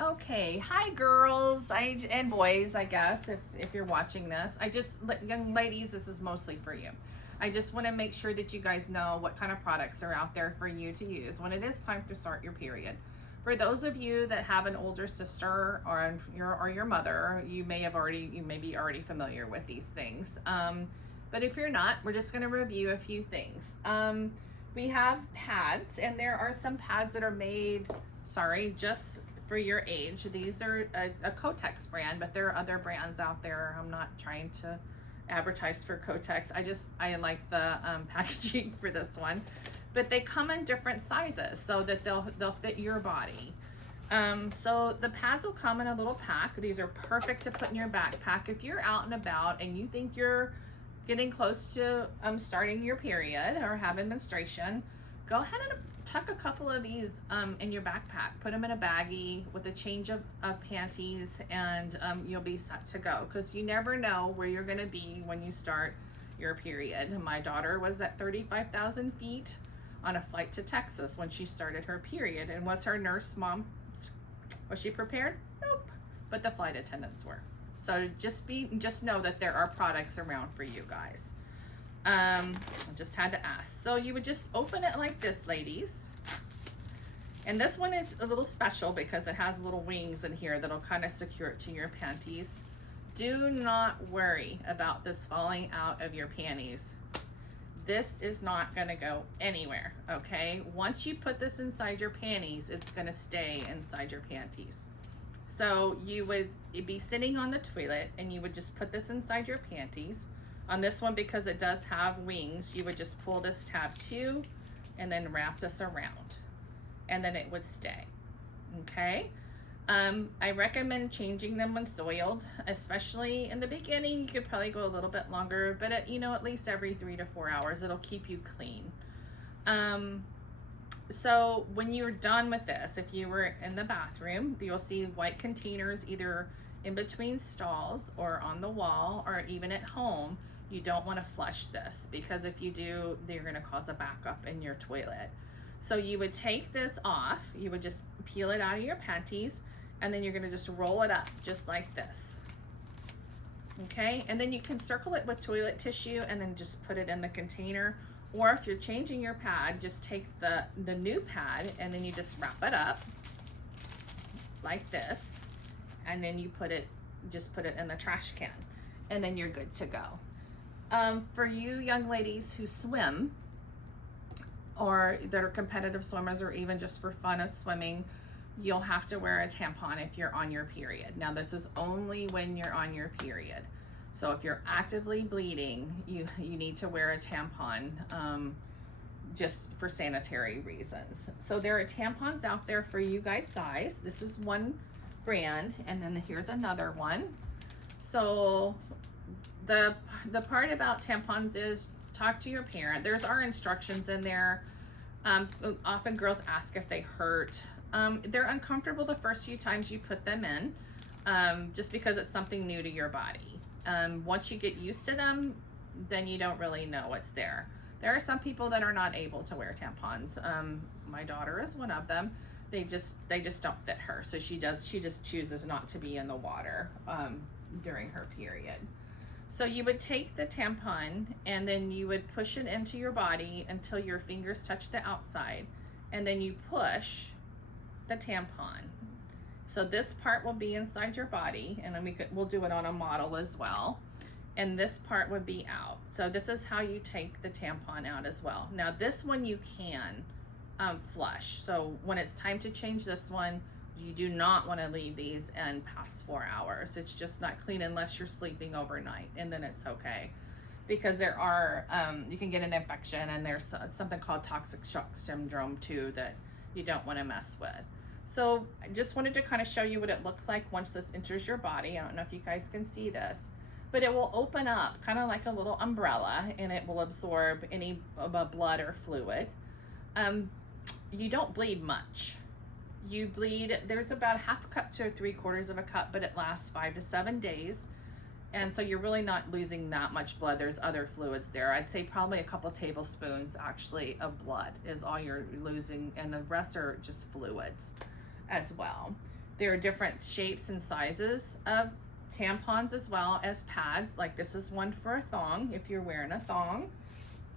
Okay, hi girls, and boys, I guess, if you're watching this. Young ladies, this is mostly for you. I just want to make sure that you guys know what kind of products are out there for you to use when it is time to start your period. For those of you that have an older sister or your mother, you may be already familiar with these things. But if you're not, we're just going to review a few things. We have pads, and there are some pads that are made, just for your age. These are a Kotex brand, but there are other brands out there. I'm not trying to advertise for Kotex. I like the packaging for this one, but they come in different sizes so that they'll fit your body. So the pads will come in a little pack. These are perfect to put in your backpack if you're out and about and you think you're getting close to starting your period or having menstruation. Go ahead and tuck a couple of these in your backpack. Put them in a baggie with a change of panties, and you'll be set to go, because you never know where you're going to be when you start your period. My daughter was at 35,000 feet on a flight to Texas when she started her period. And was her nurse mom, was she prepared? Nope. But the flight attendants were. So just know that there are products around for you guys. I just had to ask. So you would just open it like this, ladies. And this one is a little special because it has little wings in here that'll kind of secure it to your panties. Do not worry about this falling out of your panties. This is not going to go anywhere, okay? Once you put this inside your panties, it's going to stay inside your panties. So you would be sitting on the toilet and you would just put this inside your panties. On this one, because it does have wings, you would just pull this tab too and then wrap this around, and then it would stay. Okay. I recommend changing them when soiled, especially in the beginning. You could probably go a little bit longer, but at least every 3 to 4 hours, it'll keep you clean. So when you're done with this, if you were in the bathroom, you'll see white containers either in between stalls or on the wall or even at home. You don't want to flush this, because if you do, you're going to cause a backup in your toilet. So you would take this off, you would just peel it out of your panties, and then you're going to just roll it up just like this. Okay, and then you can circle it with toilet tissue and then just put it in the container. Or if you're changing your pad, just take the new pad and then you just wrap it up like this, and then you just put it in the trash can, and then you're good to go. For you young ladies who swim, or that are competitive swimmers, or even just for fun of swimming, you'll have to wear a tampon if you're on your period. Now this is only when you're on your period. So if you're actively bleeding, you need to wear a tampon, just for sanitary reasons. So there are tampons out there for you guys' size. This is one brand, and then here's another one. So the part about tampons is talk to your parent. There's our instructions in there. Often girls ask if they hurt. They're uncomfortable the first few times you put them in, just because it's something new to your body. Once you get used to them, then you don't really know what's there. There are some people that are not able to wear tampons. My daughter is one of them. They just don't fit her. So she just chooses not to be in the water during her period. So you would take the tampon and then you would push it into your body until your fingers touch the outside, and then you push the tampon. So this part will be inside your body, and then we'll do it on a model as well. And this part would be out. So this is how you take the tampon out as well. Now this one you can flush. So when it's time to change this one, you do not want to leave these in past 4 hours. It's just not clean unless you're sleeping overnight, and then it's okay. Because there are, you can get an infection, and there's something called toxic shock syndrome too that you don't want to mess with. So I just wanted to kind of show you what it looks like once this enters your body. I don't know if you guys can see this, but it will open up kind of like a little umbrella, and it will absorb any blood or fluid. You don't bleed much. You bleed, there's about 1/2 cup to 3/4 of a cup, but it lasts 5 to 7 days. And so you're really not losing that much blood. There's other fluids there. I'd say probably a couple tablespoons actually of blood is all you're losing, and the rest are just fluids as well. There are different shapes and sizes of tampons as well as pads. Like this is one for a thong if you're wearing a thong.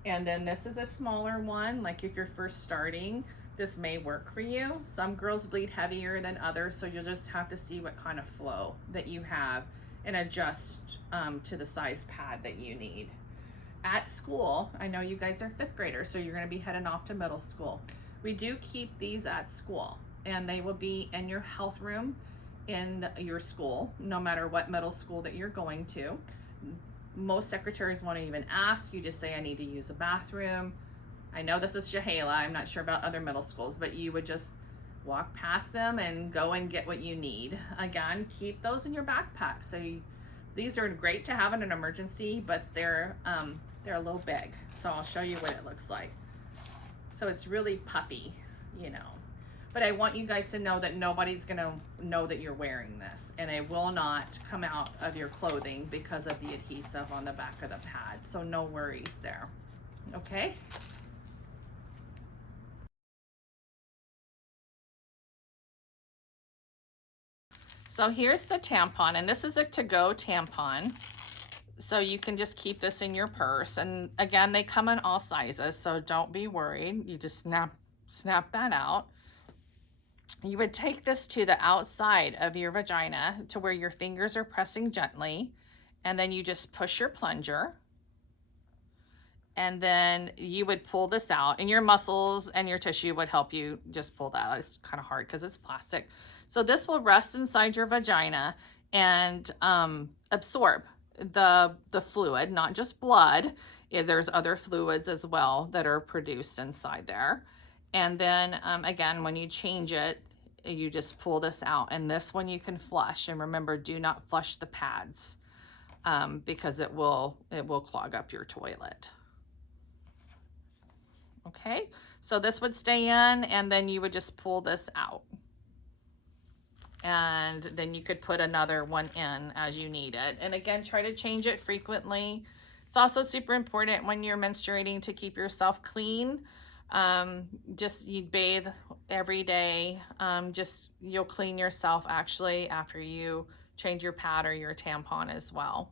And then this is a smaller one, like if you're first starting, this may work for you. Some girls bleed heavier than others, so you'll just have to see what kind of flow that you have and adjust to the size pad that you need. At school, I know you guys are 5th graders, so you're gonna be heading off to middle school. We do keep these at school, and they will be in your health room in your school, no matter what middle school that you're going to. Most secretaries won't even ask. You just say, I need to use a bathroom. I know this is Chehalis. I'm not sure about other middle schools, but you would just walk past them and go and get what you need. Again, keep those in your backpack. So these are great to have in an emergency, but they're a little big. So I'll show you what it looks like. So it's really puffy, you know. But I want you guys to know that nobody's gonna know that you're wearing this, and it will not come out of your clothing because of the adhesive on the back of the pad. So no worries there, okay? So here's the tampon, and this is a to-go tampon. So you can just keep this in your purse. And again, they come in all sizes, so don't be worried. You just snap that out. You would take this to the outside of your vagina to where your fingers are pressing gently, and then you just push your plunger, and then you would pull this out, and your muscles and your tissue would help you just pull that out. It's kind of hard because it's plastic. So this will rest inside your vagina and absorb the fluid, not just blood. There's other fluids as well that are produced inside there. And then again, when you change it, you just pull this out, and this one you can flush. And remember, do not flush the pads because it will clog up your toilet. Okay, so this would stay in, and then you would just pull this out. And then you could put another one in as you need it. And again, try to change it frequently. It's also super important when you're menstruating to keep yourself clean. Just you bathe every day. Just you'll clean yourself actually after you change your pad or your tampon as well.